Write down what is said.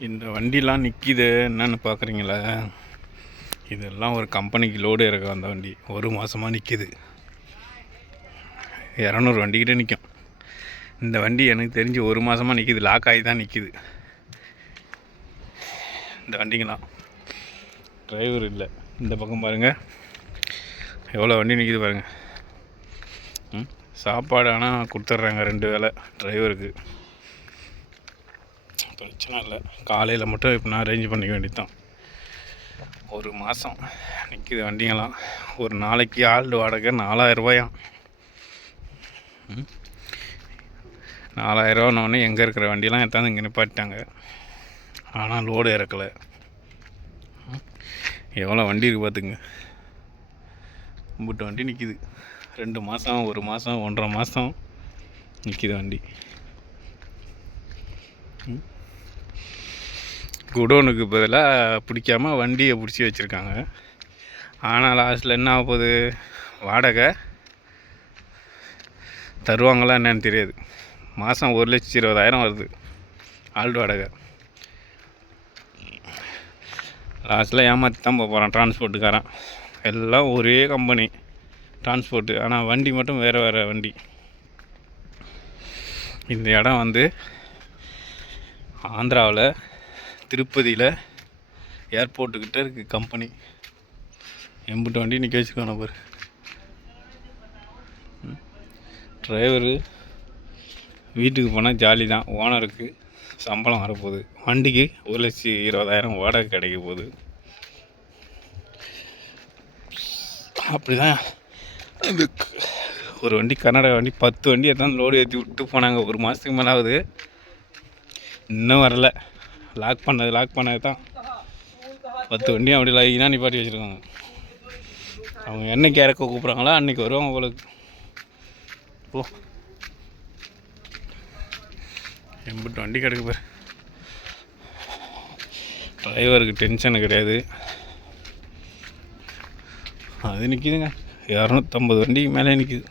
இந்த வண்டிலாம் நிற்கிது என்னன்னு பார்க்குறீங்களா இதெல்லாம் ஒரு கம்பெனிக்கு லோடு இறக்க அந்த வண்டி. ஒரு மாதமாக நிற்கிது இரநூறு வண்டிக்கிட்டே நிற்கும் இந்த வண்டி எனக்கு தெரிஞ்சு ஒரு மாதமாக நிற்கிது லாக் ஆகி தான் நிற்கிது இந்த வண்டிங்களாம் டிரைவர் இல்லை. இந்த பக்கம் பாருங்கள் எவ்வளோ வண்டி நிற்கிது பாருங்கள் ம்? சாப்பாடு ஆனால் கொடுத்துட்றாங்க ரெண்டு வேளை. டிரைவருக்கு பிரச்சனை இல்லை. காலையில் மட்டும் இப்போ நான் அரேஞ்ச் பண்ணிக்க வேண்டியது ஒரு மாதம் நிற்கிது வண்டிங்களாம் ஒரு நாளைக்கு ஆள் வாடகை நாலாயிரரூபாயாம் ரூபாயாம். எங்கே இருக்கிற வண்டியெலாம் எத்தாந்து இங்கே நிப்பாட்டிட்டாங்க. ஆனால் லோடு இறக்கலை. எவ்வளோ வண்டி இருக்குது பார்த்துங்க கும்பிட்டு வண்டி நிற்கிது ரெண்டு மாதம் ஒரு மாதம் ஒன்றரை மாதம் நிற்கிது வண்டி. குடோனுக்கு பதிலாக பிடிக்காம வண்டியை பிடிச்சி வச்சுருக்காங்க. ஆனால் லாஸ்ட்டில் என்ன ஆக போகுது? வாடகை தருவாங்களா என்னன்னு தெரியாது. மாதம் ஒரு லட்சத்தி இருபதாயிரம் வருது. ஆல்டு வாடகை. லாஸ்ட்டில் ஏமாற்றி தான் போக போகிறான் டிரான்ஸ்போர்ட்டுக்காரன். எல்லாம் ஒரே கம்பெனி. டிரான்ஸ்போர்ட்டு. ஆனால் வண்டி மட்டும் வேறு வேறு வண்டி. இந்த இடம் வந்து ஆந்திராவில் திருப்பதியில் ஏர்போர்ட்டுக்கிட்ட இருக்குது கம்பெனி எம்பிட்டு வண்டி நிற்க வச்சுக்கோ பாரு. டிரைவரு வீட்டுக்கு போனால் ஜாலி தான் ஓனருக்கு சம்பளம் வரப்போகுது. வண்டிக்கு ஒரு லட்சத்தி இருபதாயிரம் வாடகை கிடைக்க போகுது. அப்படி தான் ஒரு வண்டி கர்நாடகா வண்டி பத்து வண்டி எத்தான் லோடு ஏற்றி விட்டு போனாங்க. ஒரு மாதத்துக்கு மேலே ஆகுது இன்னும் வரல. லாக் பண்ணது லாக் பண்ணது தான். பத்து வண்டியும் அப்படி லைனாக நிப்பாட்டி வச்சுருக்காங்க. அவங்க என்னைக்கு இறக்க கூப்பிட்றாங்களோ அன்றைக்கி வருவாங்க உங்களுக்கு போ. எம்பிட்டு வண்டி கிடக்கு பாரு. டிரைவருக்கு டென்ஷனு கிடையாது. அது நிற்கிதுங்க இரநூத்தம்பது வண்டிக்கு மேலே நிற்கிது